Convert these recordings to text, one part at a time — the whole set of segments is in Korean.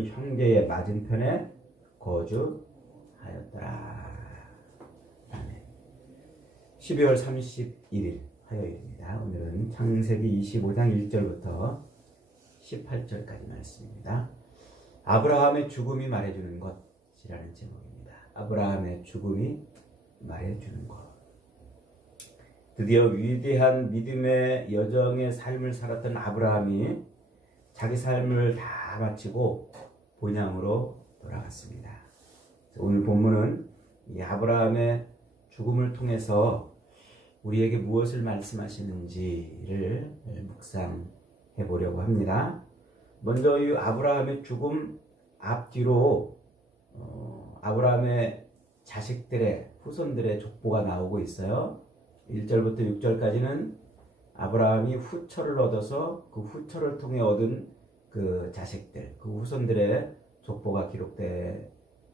있던 형제의 맞은편에 거주하였더라. 아멘. 12월 31일 화요일입니다. 오늘은 창세기 25장 1절부터 18절까지 말씀입니다. 아브라함의 죽음이 말해주는 것이라는 제목입니다. 아브라함의 죽음이 말해주는 것. 드디어 위대한 믿음의 여정의 삶을 살았던 아브라함이 자기 삶을 다 마치고 본향으로 돌아갔습니다. 오늘 본문은 이 아브라함의 죽음을 통해서 우리에게 무엇을 말씀하시는지를 묵상해 보려고 합니다. 먼저 이 아브라함의 죽음 앞뒤로 아브라함의 자식들의 후손들의 족보가 나오고 있어요. 1절부터 6절까지는 아브라함이 후처를 얻어서 그 후처를 통해 얻은 그 자식들, 그 후손들의 족보가 기록되어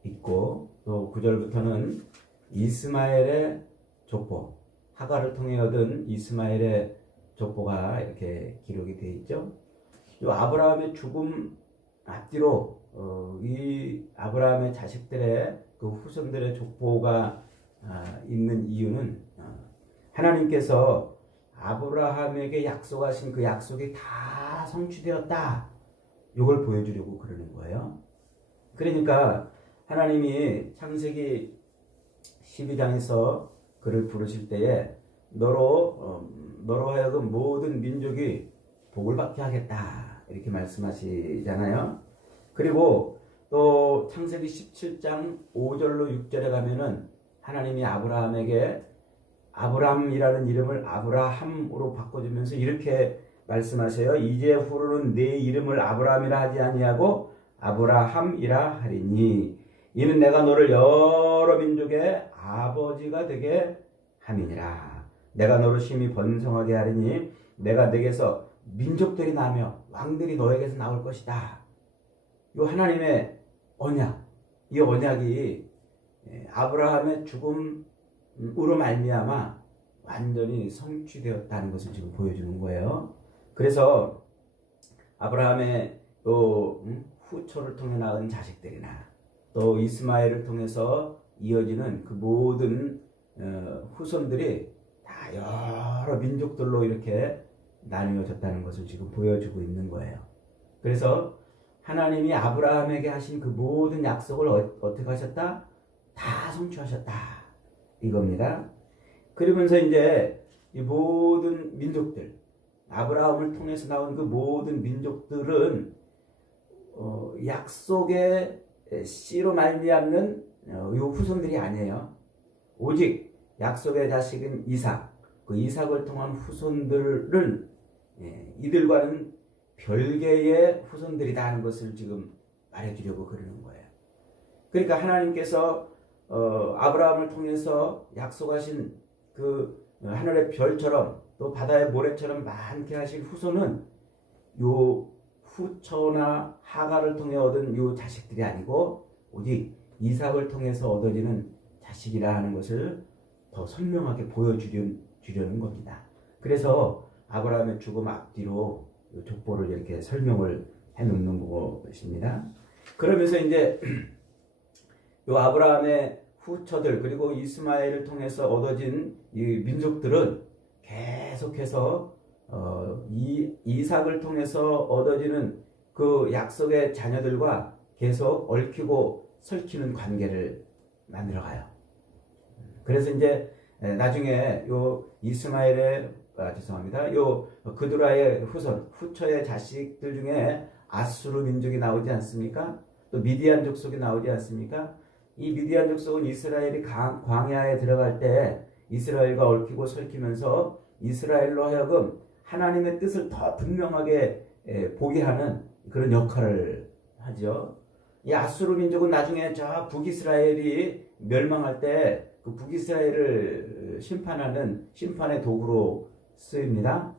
있고, 또 9절부터는 이스마엘의 족보, 하가를 통해 얻은 이스마엘의 족보가 이렇게 기록이 되어 있죠. 이 아브라함의 죽음 앞뒤로 이 아브라함의 자식들의 그 후손들의 족보가 있는 이유는 하나님께서 아브라함에게 약속하신 그 약속이 다 성취되었다, 이걸 보여주려고 그러는 거예요. 그러니까 하나님이 창세기 12장에서 그를 부르실 때에 너로 하여금 모든 민족이 복을 받게 하겠다, 이렇게 말씀하시잖아요. 그리고 또 창세기 17장 5절로 6절에 가면은 하나님이 아브라함에게 아브람이라는 이름을 아브라함으로 바꿔주면서 이렇게 말씀하세요. 이제후로는 내 이름을 아브람이라 하지 아니하고 아브라함이라 하리니 이는 내가 너를 여러 민족의 아버지가 되게 함이니라. 내가 너를 심히 번성하게 하리니 내가 내게서 민족들이 나며 왕들이 너에게서 나올 것이다. 이 하나님의 언약, 이 언약이 아브라함의 죽음으로 말미암아 완전히 성취되었다는 것을 지금 보여주는 거예요. 그래서 아브라함의 또 후초를 통해 낳은 자식들이나 또 이스마엘을 통해서 이어지는 그 모든 후손들이 다 여러 민족들로 이렇게 나뉘어졌다는 것을 지금 보여주고 있는 거예요. 그래서 하나님이 아브라함에게 하신 그 모든 약속을 어떻게 하셨다? 다 성취하셨다, 이겁니다. 그러면서 이제 이 모든 민족들, 아브라함을 통해서 나온 그 모든 민족들은 약속의 씨로 말미암는 이 후손들이 아니에요. 오직 약속의 자식인 이삭, 그 이삭을 통한 후손들은 이들과는 별개의 후손들이다 하는 것을 지금 말해주려고 그러는 거예요. 그러니까 하나님께서 아브라함을 통해서 약속하신 그 하늘의 별처럼 또 바다의 모래처럼 많게 하실 후손은 요 후처나 하가를 통해 얻은 요 자식들이 아니고 오직 이삭을 통해서 얻어지는 자식이라 하는 것을 더 선명하게 보여주려는 겁니다. 그래서 아브라함의 죽음 앞뒤로 요 족보를 이렇게 설명을 해 놓는 것입니다. 그러면서 이제 요 아브라함의 후처들 그리고 이스마엘을 통해서 얻어진 이 민족들은 계속해서 이삭을 통해서 얻어지는 그 약속의 자녀들과 계속 얽히고 설키는 관계를 만들어가요. 그래서 이제 나중에 요 이스마엘의 요 그두라의 후손 후처의 자식들 중에 아수르 민족이 나오지 않습니까? 또 미디안 족속이 나오지 않습니까? 이 미디안 족속은 이스라엘이 광야에 들어갈 때 이스라엘과 얽히고 설키면서 이스라엘로 하여금 하나님의 뜻을 더 분명하게 보게 하는 그런 역할을 하죠. 이 아수르 민족은 나중에 저 북이스라엘이 멸망할 때 그 북이스라엘을 심판하는 심판의 도구로 쓰입니다.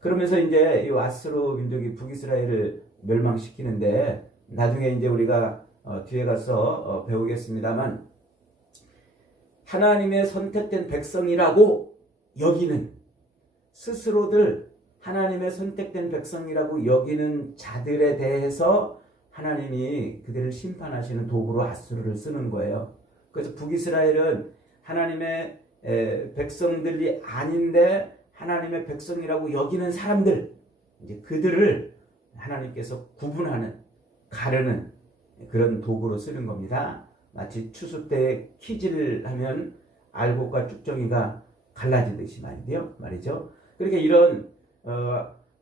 그러면서 이제 이 아수르 민족이 북이스라엘을 멸망시키는데 나중에 이제 우리가 뒤에 가서 배우겠습니다만 하나님의 선택된 백성이라고 여기는 스스로들 하나님의 선택된 백성이라고 여기는 자들에 대해서 하나님이 그들을 심판하시는 도구로 앗수르를 쓰는 거예요. 그래서 북이스라엘은 하나님의 백성들이 아닌데 하나님의 백성이라고 여기는 사람들, 이제 그들을 하나님께서 구분하는, 가르는 그런 도구로 쓰는 겁니다. 마치 추수 때 키질 하면 알곡과 쭉정이가 갈라지듯이 말이죠. 그러니까 이런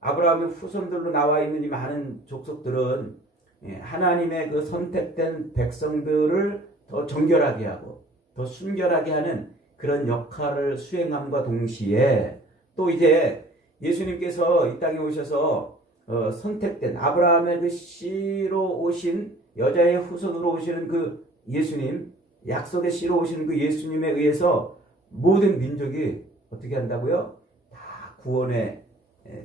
아브라함의 후손들로 나와 있는 이 많은 족속들은 하나님의 그 선택된 백성들을 더 정결하게 하고 더 순결하게 하는 그런 역할을 수행함과 동시에 또 이제 예수님께서 이 땅에 오셔서 선택된 아브라함의 그 씨로 오신 여자의 후손으로 오시는 그 예수님, 약속의 씨로 오시는 그 예수님에 의해서 모든 민족이 어떻게 한다고요? 다 구원의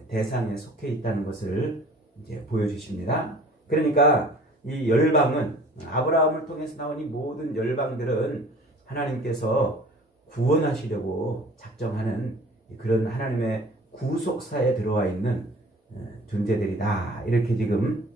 대상에 속해 있다는 것을 이제 보여주십니다. 그러니까 이 열방은 아브라함을 통해서 나온 이 모든 열방들은 하나님께서 구원하시려고 작정하는 그런 하나님의 구속사에 들어와 있는 존재들이다. 이렇게 지금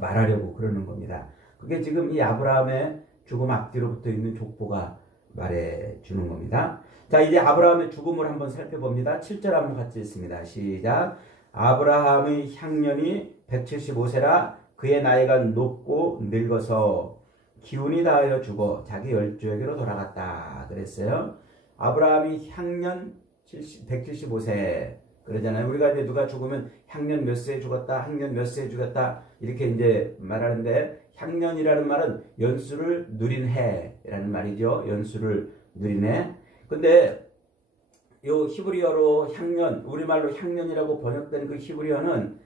말하려고 그러는 겁니다. 그게 지금 이 아브라함의 죽음 앞뒤로 붙어 있는 족보가 말해주는 겁니다. 자, 이제 아브라함의 죽음을 한번 살펴봅니다. 7절 한번 같이 읽습니다. 시작. 아브라함의 향년이 175세라 그의 나이가 높고 늙어서 기운이 다하여 죽어 자기 열조에게로 돌아갔다. 그랬어요. 아브라함이 향년 175세 그러잖아요. 우리가 이제 누가 죽으면 향년 몇 세에 죽었다, 향년 몇 세에 죽었다 이렇게 이제 말하는데 향년이라는 말은 연수를 누린 해라는 말이죠. 연수를 누린 해. 근데 요 히브리어로 향년, 우리말로 향년이라고 번역된 그 히브리어는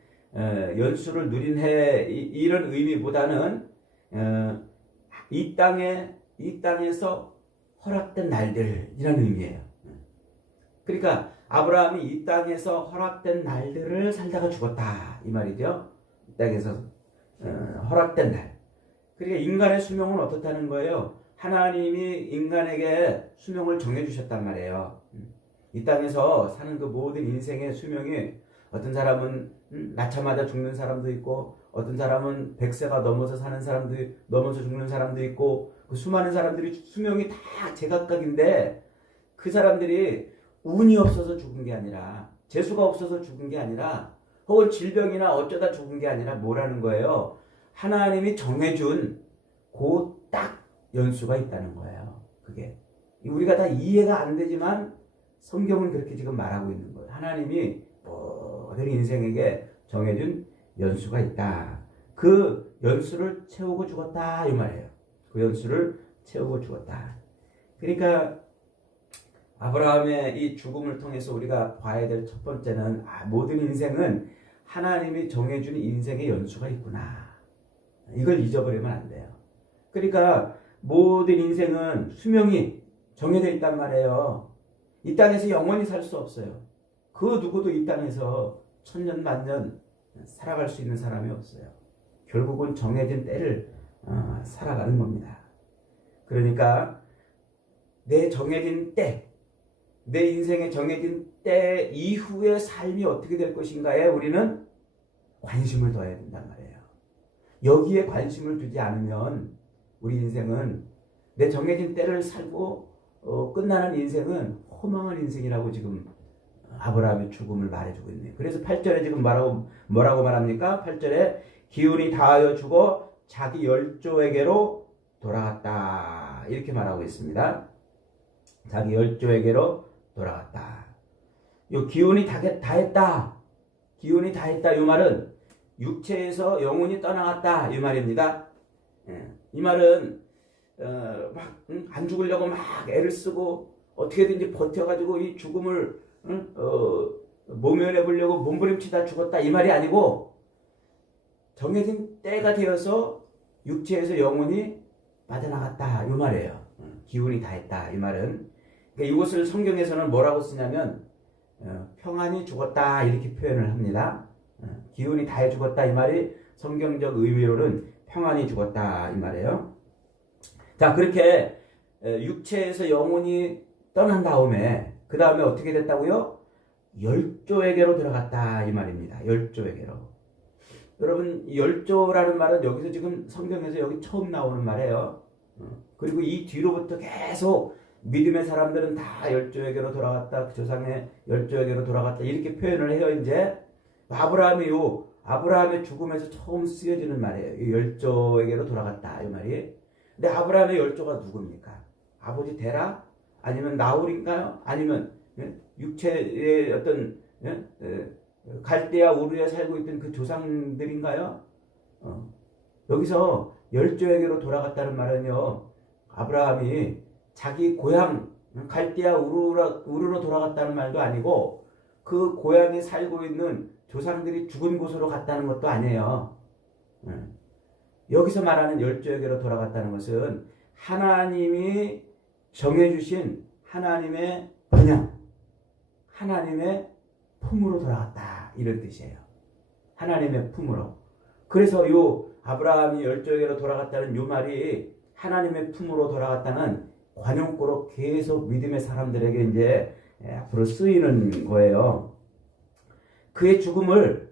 연수를 누린 해 이런 의미보다는 이 땅에서 허락된 날들이라는 의미예요. 그러니까 아브라함이 이 땅에서 허락된 날들을 살다가 죽었다 이 말이죠. 이 땅에서 허락된 날. 그러니까 인간의 수명은 어떻다는 거예요? 하나님이 인간에게 수명을 정해주셨단 말이에요. 이 땅에서 사는 그 모든 인생의 수명이 어떤 사람은 낳자마자 죽는 사람도 있고 어떤 사람은 100세가 넘어서 사는 사람도 넘어서 죽는 사람도 있고 그 수많은 사람들이 수명이 다 제각각인데 그 사람들이 운이 없어서 죽은 게 아니라 재수가 없어서 죽은 게 아니라 혹은 질병이나 어쩌다 죽은 게 아니라 뭐라는 거예요? 하나님이 정해준 그 딱 연수가 있다는 거예요. 그게 우리가 다 이해가 안 되지만 성경은 그렇게 지금 말하고 있는 거예요. 하나님이 모든 인생에게 정해준 연수가 있다. 그 연수를 채우고 죽었다 이 말이에요. 그 연수를 채우고 죽었다. 그러니까 아브라함의 이 죽음을 통해서 우리가 봐야 될 첫 번째는 모든 인생은 하나님이 정해준 인생의 연수가 있구나. 이걸 잊어버리면 안 돼요. 그러니까 모든 인생은 수명이 정해져 있단 말이에요. 이 땅에서 영원히 살 수 없어요. 그 누구도 이 땅에서 천년 만년 살아갈 수 있는 사람이 없어요. 결국은 정해진 때를 살아가는 겁니다. 그러니까 내 정해진 때, 내 인생의 정해진 때 이후의 삶이 어떻게 될 것인가에 우리는 관심을 둬야 된단 말이에요. 여기에 관심을 두지 않으면 우리 인생은 내 정해진 때를 살고 끝나는 인생은 허망한 인생이라고 지금 아브라함의 죽음을 말해주고 있네요. 그래서 8절에 지금 뭐라고 말합니까? 8절에 기운이 다하여 죽어 자기 열조에게로 돌아갔다. 이렇게 말하고 있습니다. 자기 열조에게로 돌아갔다. 요 기운이 다했다. 기운이 다했다. 이 말은 육체에서 영혼이 떠나갔다. 이 말입니다. 이 말은 안 죽으려고 막 애를 쓰고 어떻게든지 버텨가지고 이 죽음을 모면해 보려고 몸부림치다 죽었다. 이 말이 아니고 정해진 때가 되어서 육체에서 영혼이 빠져나갔다. 이 말이에요. 기운이 다했다. 이 말은 그러니까 이것을 성경에서는 뭐라고 쓰냐면 평안히 죽었다 이렇게 표현을 합니다. 기운이 다해 죽었다 이 말이 성경적 의미로는 평안히 죽었다 이 말이에요. 자, 그렇게 육체에서 영혼이 떠난 다음에 그 다음에 어떻게 됐다고요? 열조에게로 들어갔다 이 말입니다. 열조에게로. 여러분 열조라는 말은 여기서 지금 성경에서 여기 처음 나오는 말이에요. 그리고 이 뒤로부터 계속 믿음의 사람들은 다 열조에게로 돌아갔다. 그 조상의 열조에게로 돌아갔다. 이렇게 표현을 해요. 이제 아브라함의 죽음에서 처음 쓰여지는 말이에요. 이 열조에게로 돌아갔다. 이 말이. 근데 아브라함의 열조가 누굽니까? 아버지 데라? 아니면 나홀인가요? 아니면 육체의 어떤 갈대아 우르에 살고 있던 그 조상들인가요? 여기서 열조에게로 돌아갔다는 말은요, 아브라함이 자기 고향 갈대아 우르로 돌아갔다는 말도 아니고 그 고향에 살고 있는 조상들이 죽은 곳으로 갔다는 것도 아니에요. 여기서 말하는 열조에게로 돌아갔다는 것은 하나님이 정해주신 하나님의 본향, 하나님의 품으로 돌아갔다, 이런 뜻이에요. 하나님의 품으로. 그래서 요 아브라함이 열조에게로 돌아갔다는 요 말이 하나님의 품으로 돌아갔다는 관용구로 계속 믿음의 사람들에게 이제 앞으로 쓰이는 거예요. 그의 죽음을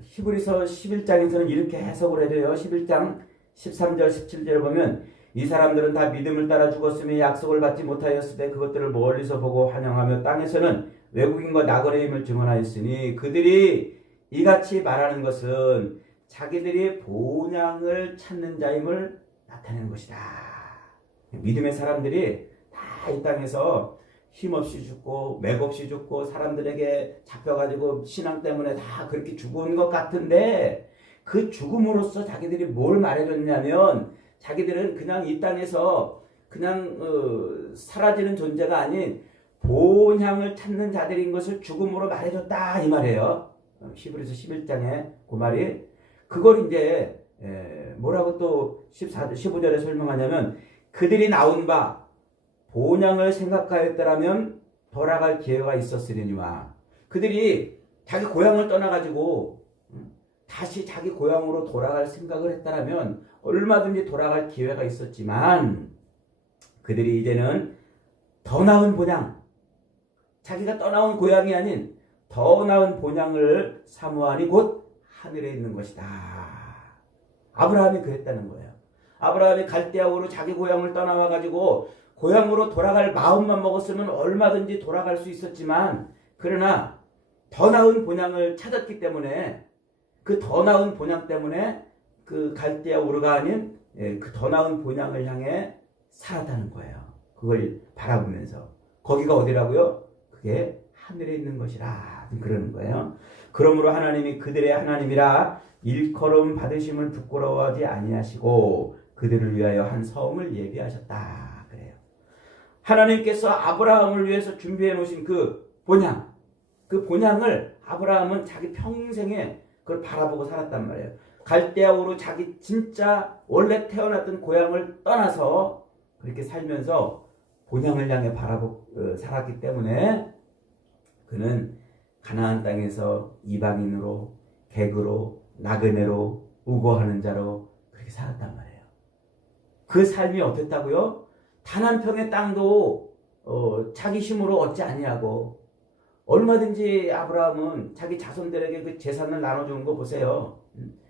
히브리서 11장에서는 이렇게 해석을 해줘요. 11장 13절 17절에 보면 이 사람들은 다 믿음을 따라 죽었으며 약속을 받지 못하였을 때 그것들을 멀리서 보고 환영하며 땅에서는 외국인과 나그네임을 증언하였으니 그들이 이같이 말하는 것은 자기들이 본향을 찾는 자임을 나타내는 것이다. 믿음의 사람들이 다 이 땅에서 힘없이 죽고 맥없이 죽고 사람들에게 잡혀가지고 신앙 때문에 다 그렇게 죽은 것 같은데 그 죽음으로써 자기들이 뭘 말해줬냐면 자기들은 그냥 이 땅에서 그냥 사라지는 존재가 아닌 본향을 찾는 자들인 것을 죽음으로 말해줬다, 이 말이에요. 히브리서 11장에 그 말이. 그걸 이제 뭐라고 또 15절에 설명하냐면 그들이 나온 바 본향을 생각하였더라면 돌아갈 기회가 있었으려니와. 그들이 자기 고향을 떠나가지고 다시 자기 고향으로 돌아갈 생각을 했다라면 얼마든지 돌아갈 기회가 있었지만 그들이 이제는 더 나은 본향, 자기가 떠나온 고향이 아닌 더 나은 본향을 사모하니 곧 하늘에 있는 것이다. 아브라함이 그랬다는 거예요. 아브라함이 갈대아우로 자기 고향을 떠나와가지고 고향으로 돌아갈 마음만 먹었으면 얼마든지 돌아갈 수 있었지만 그러나 더 나은 본향을 찾았기 때문에 그 더 나은 본향 때문에 그 갈대아우르가 아닌 그 더 나은 본향을 향해 살았다는 거예요. 그걸 바라보면서. 거기가 어디라고요? 그게 하늘에 있는 것이라 그러는 거예요. 그러므로 하나님이 그들의 하나님이라 일컬음 받으심을 부끄러워하지 아니하시고 그들을 위하여 한 성을 예비하셨다. 그래요. 하나님께서 아브라함을 위해서 준비해 놓으신 그 본향, 그 본향을 아브라함은 자기 평생에 그걸 바라보고 살았단 말이에요. 갈대아우로 자기 진짜 원래 태어났던 고향을 떠나서 그렇게 살면서 본향을 향해 바라보고 살았기 때문에 그는 가나안 땅에서 이방인으로 객으로 나그네로 우고하는 자로 그렇게 살았단 말이에요. 그 삶이 어땠다고요? 단 한 평의 땅도 자기 힘으로 얻지 아니하고 얼마든지 아브라함은 자기 자손들에게 그 재산을 나눠주는 거 보세요.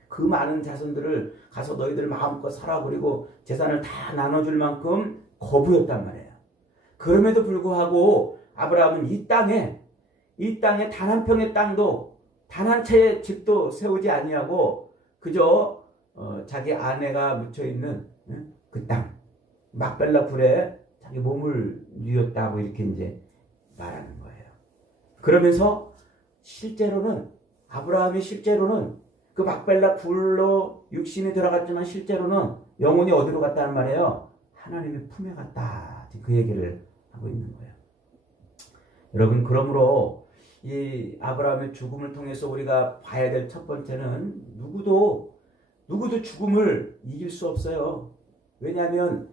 그 많은 자손들을 가서 너희들 마음껏 살아버리고 재산을 다 나눠줄 만큼 거부였단 말이에요. 그럼에도 불구하고 아브라함은 이 땅에 단 한 평의 땅도 단 한 채의 집도 세우지 아니하고 그저 자기 아내가 묻혀있는 그 땅 막벨라 굴에 자기 몸을 뉘었다고 이렇게 이제 말하는 거예요. 그러면서 아브라함이 실제로는 그 막벨라 굴로 육신이 들어갔지만 실제로는 영혼이 어디로 갔다는 말이에요? 하나님의 품에 갔다. 그 얘기를 하고 있는 거예요. 여러분, 그러므로 이 아브라함의 죽음을 통해서 우리가 봐야 될 첫 번째는 누구도 죽음을 이길 수 없어요. 왜냐하면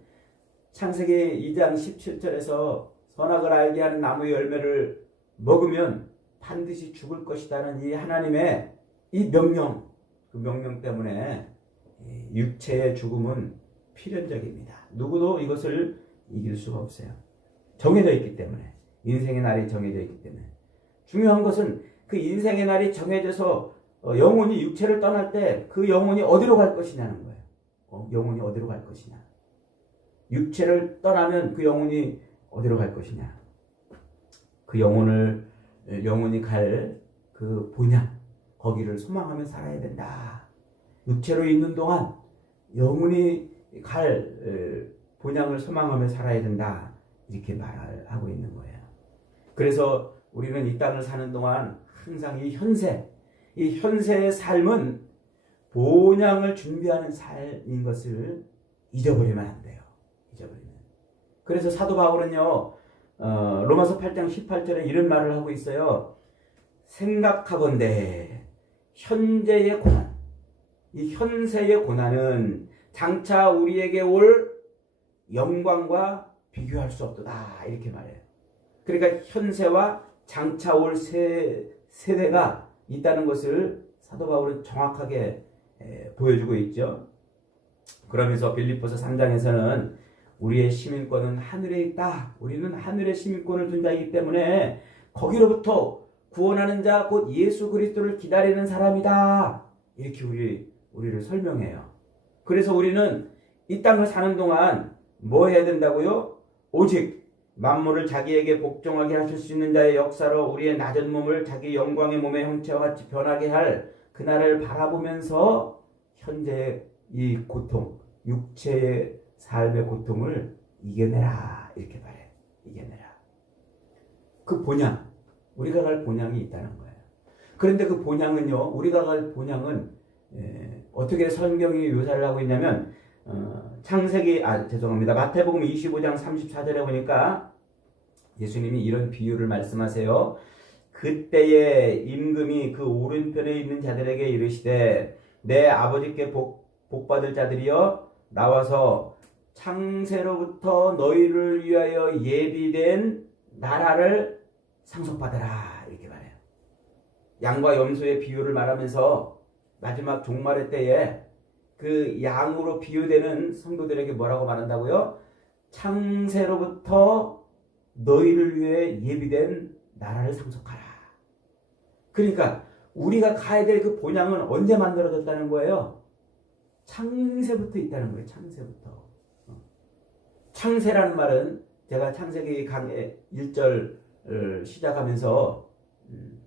창세기 2장 17절에서 선악을 알게 하는 나무의 열매를 먹으면 반드시 죽을 것이라는 이 하나님의 이 명령, 그 명령 때문에 육체의 죽음은 필연적입니다. 누구도 이것을 이길 수가 없어요. 정해져 있기 때문에. 인생의 날이 정해져 있기 때문에. 중요한 것은 그 인생의 날이 정해져서 영혼이 육체를 떠날 때 그 영혼이 어디로 갈 것이냐는 거예요. 영혼이 어디로 갈 것이냐. 육체를 떠나면 그 영혼이 어디로 갈 것이냐. 그 영혼이 갈 그 본향, 거기를 소망하며 살아야 된다. 육체로 있는 동안 영혼이 갈 본향을 소망하며 살아야 된다. 이렇게 말하고 있는 거예요. 그래서 우리는 이 땅을 사는 동안 항상 이 현세의 삶은 본향을 준비하는 삶인 것을 잊어버리면 안 돼요. 잊어버리면. 그래서 사도 바울은요, 로마서 8장 18절에 이런 말을 하고 있어요. 생각하건대 현재의 고난, 이 현세의 고난은 장차 우리에게 올 영광과 비교할 수 없도다. 이렇게 말해요. 그러니까 현세와 장차 올 세대가 있다는 것을 사도 바울은 정확하게 보여주고 있죠. 그러면서 빌립보서 3장에서는 우리의 시민권은 하늘에 있다. 우리는 하늘의 시민권을 둔 자이기 때문에 거기로부터 구원하는 자 곧 예수 그리스도를 기다리는 사람이다. 이렇게 우리를 설명해요. 그래서 우리는 이 땅을 사는 동안 뭐 해야 된다고요? 오직 만물을 자기에게 복종하게 하실 수 있는 자의 역사로 우리의 낮은 몸을 자기 영광의 몸의 형체와 같이 변하게 할 그날을 바라보면서 현재의 이 고통, 육체의 삶의 고통을 이겨내라. 이렇게 말해. 이겨내라. 그 본향, 우리가 갈 본향이 있다는 거예요. 그런데 그 본향은요, 우리가 갈 본향은 어떻게 성경이 묘사를 하고 있냐면 마태복음 25장 34절에 보니까 예수님이 이런 비유를 말씀하세요. 그때에 임금이 그 오른편에 있는 자들에게 이르시되 내 아버지께 복받을 자들이여 나와서 창세로부터 너희를 위하여 예비된 나라를 상속받아라. 이렇게 말해요. 양과 염소의 비유를 말하면서 마지막 종말의 때에 그 양으로 비유되는 성도들에게 뭐라고 말한다고요? 창세로부터 너희를 위해 예비된 나라를 상속하라. 그러니까 우리가 가야 될 그 본향은 언제 만들어졌다는 거예요? 창세부터 있다는 거예요. 창세부터. 창세라는 말은 제가 창세기 강의 1절 시작하면서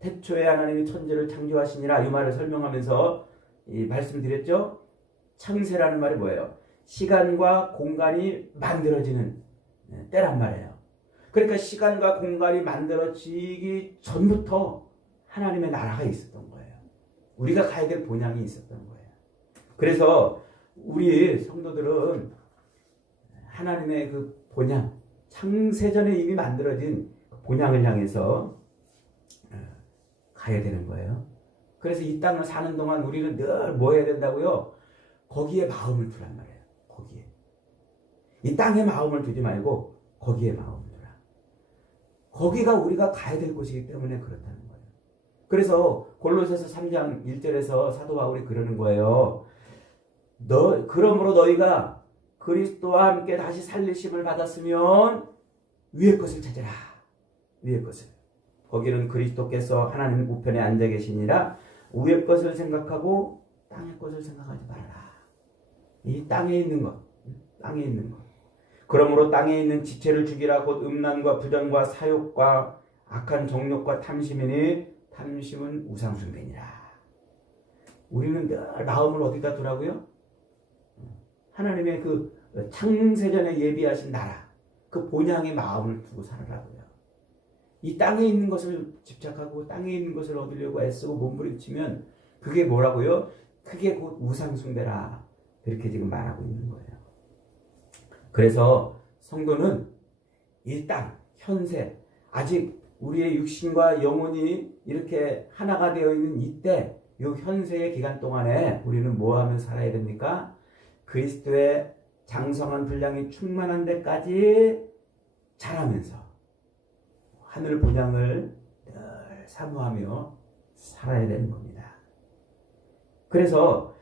태초에 하나님이 천지를 창조하시니라 이 말을 설명하면서 말씀드렸죠. 창세라는 말이 뭐예요? 시간과 공간이 만들어지는 때란 말이에요. 그러니까 시간과 공간이 만들어지기 전부터 하나님의 나라가 있었던 거예요. 우리가 가야 될 본향이 있었던 거예요. 그래서 우리 성도들은 하나님의 그 본향, 창세전에 이미 만들어진 본향을 향해서 가야 되는 거예요. 그래서 이 땅을 사는 동안 우리는 늘 뭐 해야 된다고요? 거기에 마음을 두란 말이에요. 거기에. 이 땅에 마음을 두지 말고 거기에 마음을 두라. 거기가 우리가 가야 될 곳이기 때문에 그렇다는 거예요. 그래서 골로새서 3장 1절에서 사도 바울이 그러는 거예요. 그러므로 너희가 그리스도와 함께 다시 살리심을 받았으면 위의 것을 찾으라. 위의 것을. 거기는 그리스도께서 하나님 우편에 앉아 계시니라. 위의 것을 생각하고 땅의 것을 생각하지 말아라. 이 땅에 있는 것. 땅에 있는 것. 그러므로 땅에 있는 지체를 죽이라. 곧 음란과 부정과 사욕과 악한 정욕과 탐심이니 탐심은 우상숭배니라. 우리는 늘 마음을 어디다 두라고요? 하나님의 그 창세전에 예비하신 나라, 그 본향의 마음을 두고 살아라고요. 이 땅에 있는 것을 집착하고 땅에 있는 것을 얻으려고 애쓰고 몸부림치면 그게 뭐라고요? 그게 곧 우상숭배라. 그렇게 지금 말하고 있는 거예요. 그래서 성도는 이 땅, 현세, 아직 우리의 육신과 영혼이 이렇게 하나가 되어 있는 이때, 이 현세의 기간 동안에 우리는 뭐 하며 살아야 됩니까? 그리스도의 장성한 분량이 충만한 데까지 자라면서 하늘 본향을 늘 사모하며 살아야 되는 겁니다. 그래서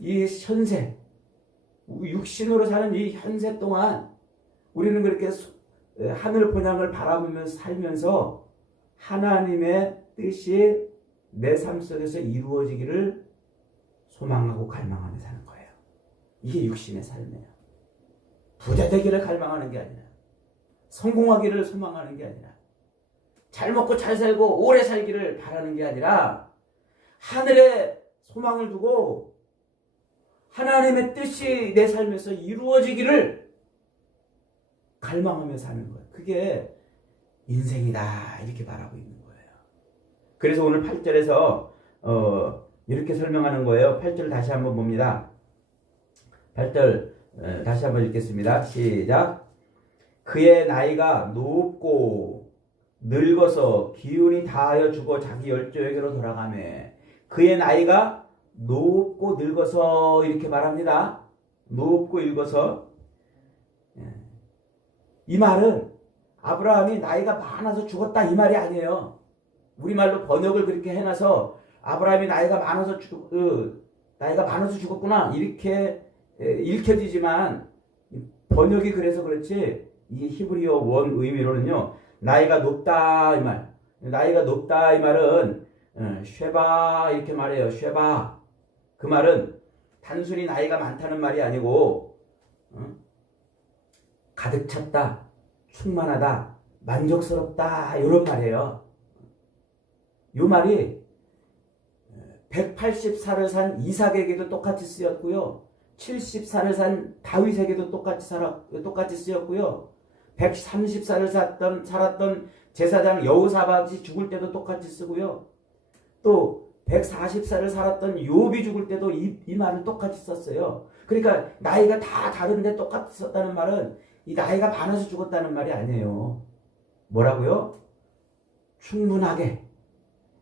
이 현세, 육신으로 사는 이 현세 동안 우리는 그렇게 하늘 본향을 바라보면서 살면서 하나님의 뜻이 내 삶 속에서 이루어지기를 소망하고 갈망하며 사는 거예요. 이게 육신의 삶이에요. 부자 되기를 갈망하는 게 아니라, 성공하기를 소망하는 게 아니라, 잘 먹고 잘 살고 오래 살기를 바라는 게 아니라, 하늘에 소망을 두고 하나님의 뜻이 내 삶에서 이루어지기를 갈망하며 사는 거예요. 그게 인생이다, 이렇게 말하고 있는 거예요. 그래서 오늘 8절에서 이렇게 설명하는 거예요. 8절 다시 한번 봅니다. 8절 다시 한번 읽겠습니다. 시작. 그의 나이가 높고 늙어서 기운이 다하여 죽어 자기 열조에게로 돌아가매. 그의 나이가 높고 늙어서 이렇게 말합니다. 높고 늙어서. 이 말은 아브라함이 나이가 많아서 죽었다 이 말이 아니에요. 우리말로 번역을 그렇게 해놔서 아브라함이 나이가 많아서 죽었구나 이렇게 읽혀지지만, 번역이 그래서 그렇지 이 히브리어 원 의미로는요, 나이가 높다 이 말. 나이가 높다 이 말은 쉐바 이렇게 말해요. 쉐바. 그 말은 단순히 나이가 많다는 말이 아니고 가득 찼다, 충만하다, 만족스럽다 이런 말이에요. 이 말이 180살을 산 이삭에게도 똑같이 쓰였고요. 70살을 산 다윗에게도 똑같이 쓰였고요. 130살을 살았던 제사장 여호사밧이 죽을 때도 똑같이 쓰고요. 또 140살을 살았던 욥이 죽을 때도 이 말을 똑같이 썼어요. 그러니까 나이가 다 다른데 똑같이 썼다는 말은 이 나이가 많아서 죽었다는 말이 아니에요. 뭐라고요? 충분하게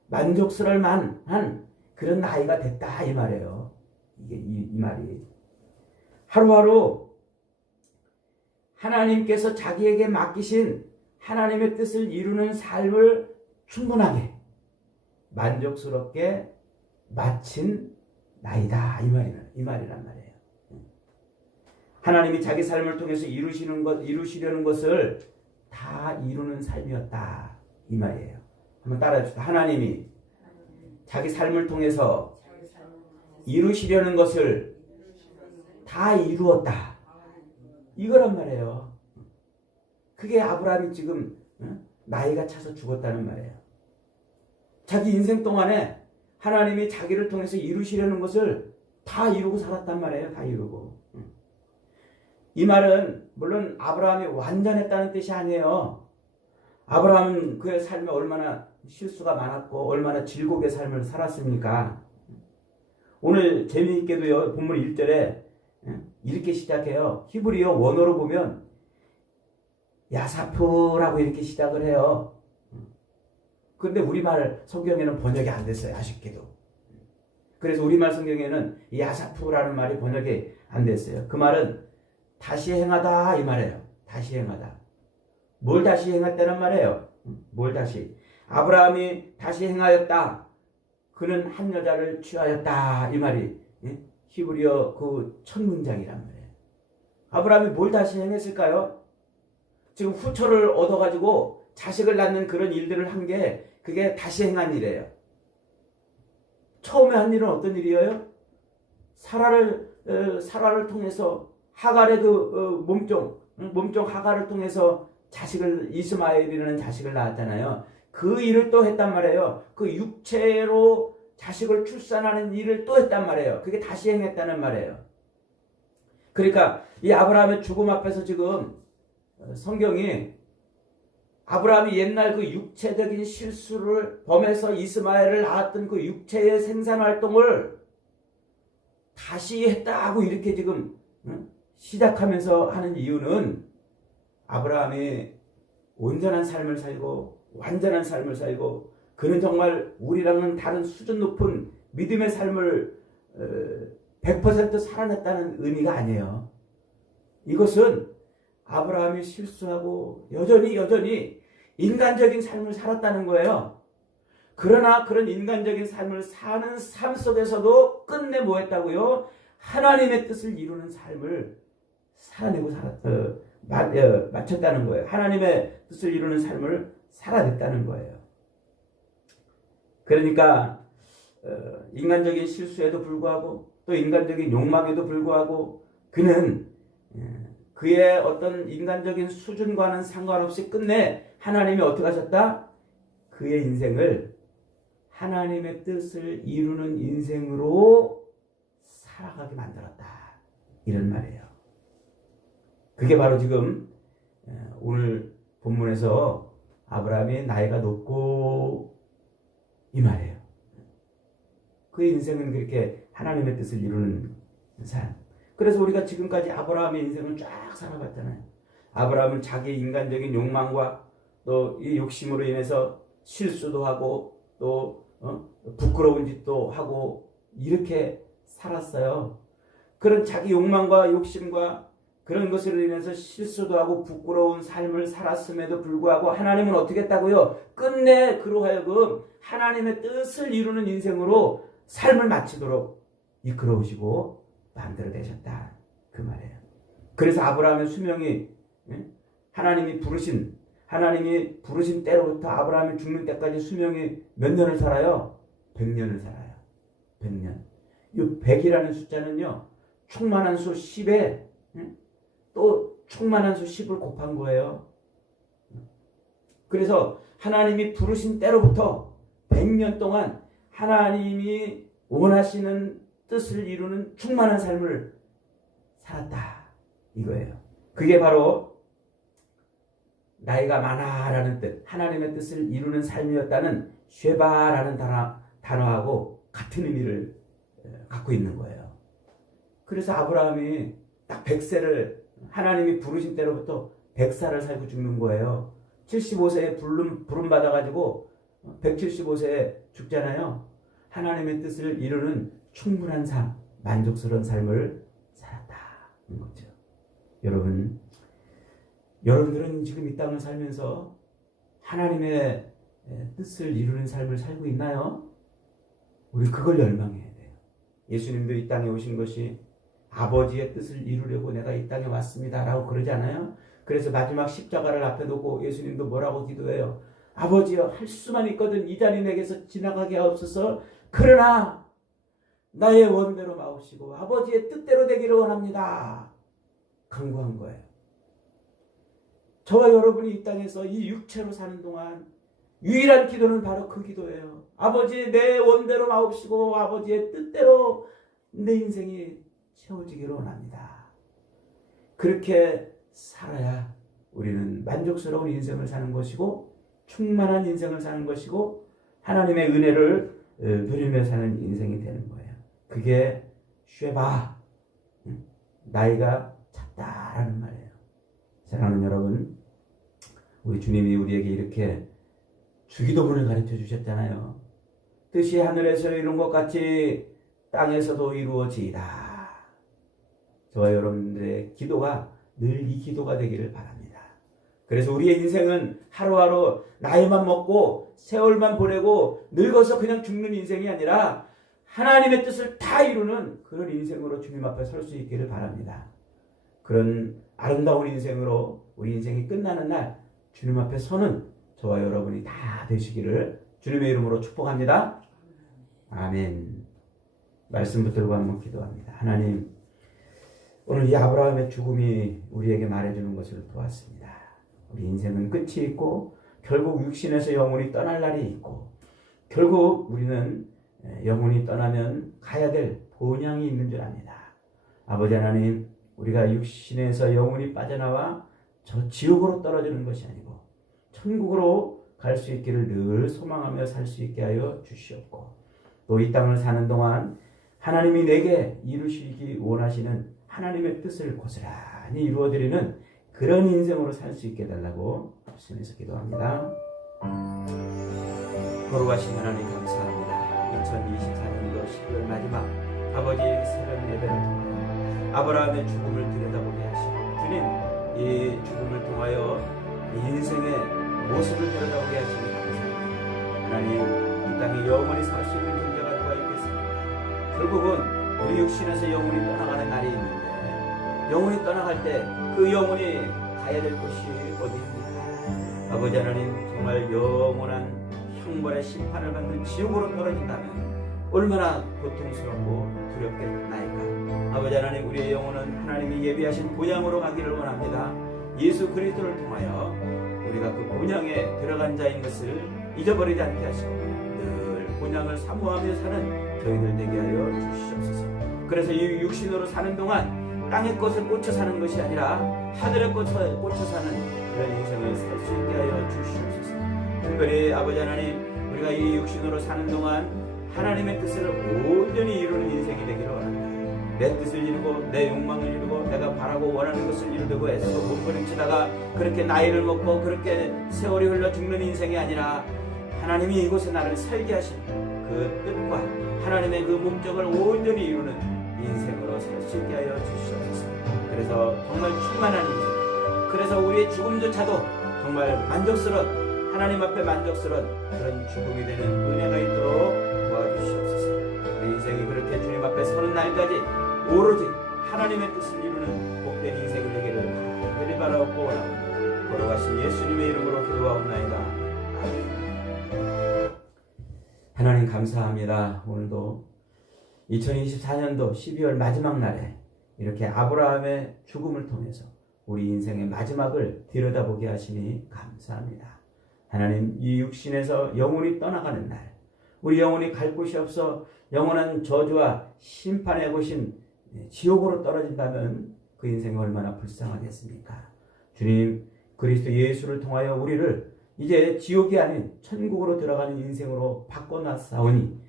만족스러울 만한 그런 나이가 됐다 이 말이에요. 이게 이 말이 하루하루 하나님께서 자기에게 맡기신 하나님의 뜻을 이루는 삶을 충분하게 만족스럽게 마친 나이다 이 말이란 말이에요. 하나님이 자기 삶을 통해서 이루시려는 것을 다 이루는 삶이었다 이 말이에요. 한번 따라해줍시다. 하나님이 자기 삶을 통해서 이루시려는 것을 다 이루었다. 이거란 말이에요. 그게 아브라함이 지금 나이가 차서 죽었다는 말이에요. 자기 인생 동안에 하나님이 자기를 통해서 이루시려는 것을 다 이루고 살았단 말이에요. 다 이루고. 이 말은 물론 아브라함이 완전했다는 뜻이 아니에요. 아브라함은 그의 삶에 얼마나 실수가 많았고 얼마나 즐겁게 삶을 살았습니까? 오늘 재미있게도요. 본문 1절에 이렇게 시작해요. 히브리어 원어로 보면 야사프라고 이렇게 시작을 해요. 그런데 우리말 성경에는 번역이 안 됐어요. 아쉽게도. 그래서 우리말 성경에는 이 야사프라는 말이 번역이 안 됐어요. 그 말은 다시 행하다 이 말이에요. 다시 행하다. 뭘 다시 행했다는 말이에요. 뭘 다시. 아브라함이 다시 행하였다. 그는 한 여자를 취하였다 이 말이 히브리어 그 첫 문장이란 말이에요. 아브라함이 뭘 다시 행했을까요? 지금 후처를 얻어가지고 자식을 낳는 그런 일들을 한 게 그게 다시 행한 일이에요. 처음에 한 일은 어떤 일이에요? 사라를 통해서 하갈의 그 몸종 하갈을 통해서 이스마엘이라는 자식을 낳았잖아요. 그 일을 또 했단 말이에요. 그 육체로 자식을 출산하는 일을 또 했단 말이에요. 그게 다시 행했다는 말이에요. 그러니까 이 아브라함의 죽음 앞에서 지금 성경이 아브라함이 옛날 그 육체적인 실수를 범해서 이스마엘을 낳았던 그 육체의 생산활동을 다시 했다고 이렇게 지금 시작하면서 하는 이유는 아브라함이 온전한 삶을 살고 완전한 삶을 살고 그는 정말 우리랑은 다른 수준 높은 믿음의 삶을 100% 살아냈다는 의미가 아니에요. 이것은 아브라함이 실수하고 여전히 인간적인 삶을 살았다는 거예요. 그러나 그런 인간적인 삶을 사는 삶 속에서도 끝내 뭐 했다고요? 하나님의 뜻을 이루는 삶을 살아내고 마쳤다는 거예요. 하나님의 뜻을 이루는 삶을 살아냈다는 거예요. 그러니까 인간적인 실수에도 불구하고 또 인간적인 욕망에도 불구하고 그는 그의 어떤 인간적인 수준과는 상관없이 끝내 하나님이 어떻게 하셨다? 그의 인생을 하나님의 뜻을 이루는 인생으로 살아가게 만들었다. 이런 말이에요. 그게 바로 지금 오늘 본문에서 아브라함이 나이가 높고 이 말이에요. 그의 인생은 그렇게 하나님의 뜻을 이루는 삶. 그래서 우리가 지금까지 아브라함의 인생을 쫙 살아봤잖아요. 아브라함은 자기 인간적인 욕망과 또 이 욕심으로 인해서 실수도 하고 또 부끄러운 짓도 하고 이렇게 살았어요. 그런 자기 욕망과 욕심과 그런 것으로 인해서 실수도 하고 부끄러운 삶을 살았음에도 불구하고 하나님은 어떻게 했다고요? 끝내 그로 하여금 하나님의 뜻을 이루는 인생으로 삶을 마치도록 이끌어오시고 만들어내셨다. 그 말이에요. 그래서 아브라함의 수명이 하나님이 부르신 때로부터 아브라함이 죽는 때까지 수명이 몇 년을 살아요? 100년을 살아요. 100년. 이 100이라는 숫자는요. 충만한 수 10에 또 충만한 수 10을 곱한 거예요. 그래서 하나님이 부르신 때로부터 100년 동안 하나님이 원하시는 뜻을 이루는 충만한 삶을 살았다. 이거예요. 그게 바로 나이가 많아라는 뜻, 하나님의 뜻을 이루는 삶이었다는 쉐바라는 단어하고 같은 의미를 갖고 있는 거예요. 그래서 아브라함이 딱 100세를 하나님이 부르신 때로부터 100살을 살고 죽는 거예요. 75세에 부름 받아가지고 175세에 죽잖아요. 하나님의 뜻을 이루는 충분한 삶, 만족스러운 삶을 살았다는 거죠. 여러분들은 지금 이 땅을 살면서 하나님의 뜻을 이루는 삶을 살고 있나요? 우리 그걸 열망해야 돼요. 예수님도 이 땅에 오신 것이 아버지의 뜻을 이루려고 내가 이 땅에 왔습니다 라고 그러지 않아요? 그래서 마지막 십자가를 앞에 놓고 예수님도 뭐라고 기도해요? 아버지여, 할 수만 있거든 이 잔이 내게서 지나가게 하옵소서. 그러나 나의 원대로 마옵시고 아버지의 뜻대로 되기를 원합니다. 간구한 거예요. 저와 여러분이 이 땅에서 이 육체로 사는 동안 유일한 기도는 바로 그 기도예요. 아버지, 내 원대로 마옵시고 아버지의 뜻대로 내 인생이 채워지기를 원합니다. 그렇게 살아야 우리는 만족스러운 인생을 사는 것이고 충만한 인생을 사는 것이고 하나님의 은혜를 누리며 사는 인생이 되는 거예요. 그게 쉐바, 나이가 찼다라는 말이에요. 사랑하는 여러분, 우리 주님이 우리에게 이렇게 주기도문을 가르쳐 주셨잖아요. 뜻이 하늘에서 이룬 것 같이 땅에서도 이루어지이다. 저와 여러분들의 기도가 늘 이 기도가 되기를 바랍니다. 그래서 우리의 인생은 하루하루 나이만 먹고 세월만 보내고 늙어서 그냥 죽는 인생이 아니라 하나님의 뜻을 다 이루는 그런 인생으로 주님 앞에 설 수 있기를 바랍니다. 그런 아름다운 인생으로 우리 인생이 끝나는 날 주님 앞에 서는 저와 여러분이 다 되시기를 주님의 이름으로 축복합니다. 아멘. 말씀 붙들고 한번 기도합니다. 하나님, 오늘 이 아브라함의 죽음이 우리에게 말해주는 것을 보았습니다. 우리 인생은 끝이 있고 결국 육신에서 영혼이 떠날 날이 있고 결국 우리는 영혼이 떠나면 가야 될 본향이 있는 줄 압니다. 아버지 하나님, 우리가 육신에서 영혼이 빠져나와 저 지옥으로 떨어지는 것이 아니고 천국으로 갈 수 있기를 늘 소망하며 살 수 있게 하여 주시옵고 또 이 땅을 사는 동안 하나님이 내게 이루시기 원하시는 하나님의 뜻을 고스란히 이루어드리는 그런 인생으로 살 수 있게 해달라고 말씀해서 기도합니다. 거룩하신 하나님 감사합니다. 2024년도 12월 마지막 아버지 새로운 예배를 통하여 아브라함의 죽음을 들여다보게 하시고 주님, 이 죽음을 통하여 인생의 모습을 들여다보게 하시니 감사합니다. 하나님, 이 땅에 영원히 살 수 있는 존재가 누가 있겠습니까? 결국은 우리 육신에서 영혼이 떠나가는 날이 있는데 영혼이 떠나갈 때 그 영혼이 가야 될 곳이 어디입니까? 아버지 하나님, 정말 영원한 형벌의 심판을 받는 지옥으로 떨어진다면 얼마나 고통스럽고 두렵겠나이까. 아버지 하나님, 우리의 영혼은 하나님이 예비하신 본향으로 가기를 원합니다. 예수 그리스도를 통하여 우리가 그 본향에 들어간 자인 것을 잊어버리지 않게 하시고 늘 본향을 사모하며 사는 저희들 되게 하여 주시옵소서. 그래서 이 육신으로 사는 동안 땅의 것에 꽂혀 사는 것이 아니라 하늘의 것에 꽂혀 사는 그런 인생을 살 수 있게 하여 주시옵소서. 특별히 아버지 하나님, 우리가 이 육신으로 사는 동안 하나님의 뜻을 온전히 이루는 인생이 되기를 원합니다. 내 뜻을 이루고 내 욕망을 이루고 내가 바라고 원하는 것을 이루려고 애써 몸부림치다가 그렇게 나이를 먹고 그렇게 세월이 흘러 죽는 인생이 아니라 하나님이 이곳에 나를 살게 하신 그 뜻과 하나님의 그 목적을 온전히 이루는 인생으로 살 수 있게 하여 주시옵소서. 그래서 정말 충만한 인생, 그래서 우리의 죽음조차도 정말 만족스러운, 하나님 앞에 만족스러운 그런 죽음이 되는 은혜가 있도록 도와주시옵소서. 우리 인생이 그렇게 주님 앞에 서는 날까지 오로지 하나님의 뜻을 이루는 복된 인생이 되기를 간절히 바라옵고 원하옵니다. 걸어가신 예수님의 이름으로 기도하옵나이다. 아멘. 하나님 감사합니다. 오늘도 2024년도 12월 마지막 날에 이렇게 아브라함의 죽음을 통해서 우리 인생의 마지막을 들여다보게 하시니 감사합니다. 하나님, 이 육신에서 영혼이 떠나가는 날, 우리 영혼이 갈 곳이 없어 영원한 저주와 심판의 곳인 지옥으로 떨어진다면 그 인생이 얼마나 불쌍하겠습니까? 주님, 그리스도 예수를 통하여 우리를 이제 지옥이 아닌 천국으로 들어가는 인생으로 바꿔놨사오니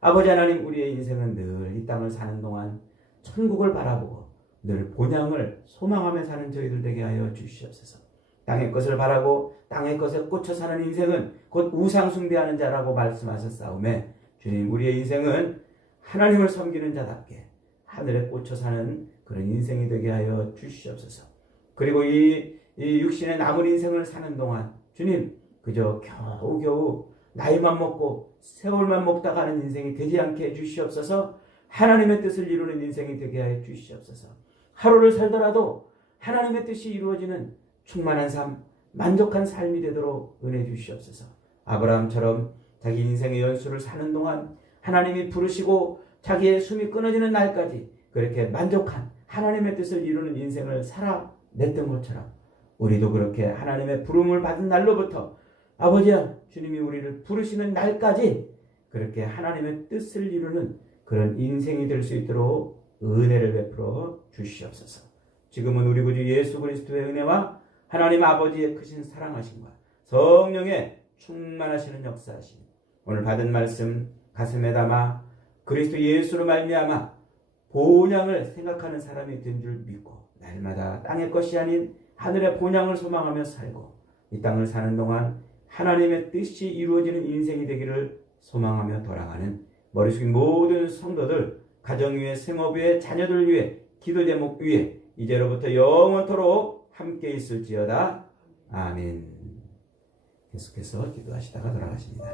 아버지 하나님, 우리의 인생은 늘 이 땅을 사는 동안 천국을 바라보고 늘 본향을 소망하며 사는 저희들 되게 하여 주시옵소서. 땅의 것을 바라고 땅의 것에 꽂혀 사는 인생은 곧 우상 숭배하는 자라고 말씀하셨사오매 주님, 우리의 인생은 하나님을 섬기는 자답게 하늘에 꽂혀 사는 그런 인생이 되게 하여 주시옵소서. 그리고 이 육신의 남은 인생을 사는 동안 주님, 그저 겨우겨우 나이만 먹고 세월만 먹다 가는 인생이 되지 않게 해주시옵소서. 하나님의 뜻을 이루는 인생이 되게 하여 주시옵소서. 하루를 살더라도 하나님의 뜻이 이루어지는 충만한 삶, 만족한 삶이 되도록 은혜 주시옵소서. 아브라함처럼 자기 인생의 연수를 사는 동안 하나님이 부르시고 자기의 숨이 끊어지는 날까지 그렇게 만족한 하나님의 뜻을 이루는 인생을 살아냈던 것처럼 우리도 그렇게 하나님의 부름을 받은 날로부터 아버지야, 주님이 우리를 부르시는 날까지 그렇게 하나님의 뜻을 이루는 그런 인생이 될 수 있도록 은혜를 베풀어 주시옵소서. 지금은 우리 구주 예수 그리스도의 은혜와 하나님 아버지의 크신 사랑하심과 성령의 충만하시는 역사하심, 오늘 받은 말씀 가슴에 담아 그리스도 예수로 말미암아 본향을 생각하는 사람이 된 줄 믿고 날마다 땅의 것이 아닌 하늘의 본향을 소망하며 살고 이 땅을 사는 동안 하나님의 뜻이 이루어지는 인생이 되기를 소망하며 돌아가는 머리 숙인 모든 성도들, 가정 위에, 생업 위에, 자녀들 위해, 기도 제목 위에 이제로부터 영원토록 함께 있을지어다. 아멘. 계속해서 기도하시다가 돌아가십니다.